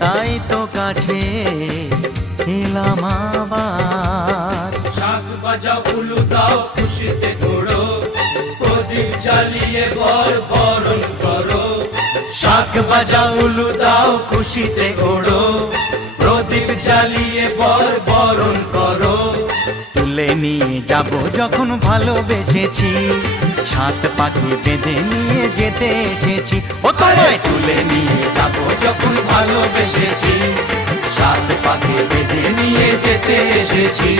তাই তো কাছে এলাম আবার। শাক বাজাও উলু দাও খুশিতে ঘোড়ো, প্রদীপ জ্বালিয়ে বরণ করো। শাক বাজাও উলু দাও খুশিতে ওড়ো, প্রদীপ জ্বালিয়ে বরণ করো। তুলে নিয়ে যাব যখন ভালোবেসেছি, সাত পাখি বেঁধে নিয়ে যেতে এসেছি। ও তোমায় তুলে নিয়ে যাব যখন ভালোবেসেছি, সাত পাখি বেঁধে নিয়ে যেতে এসেছি।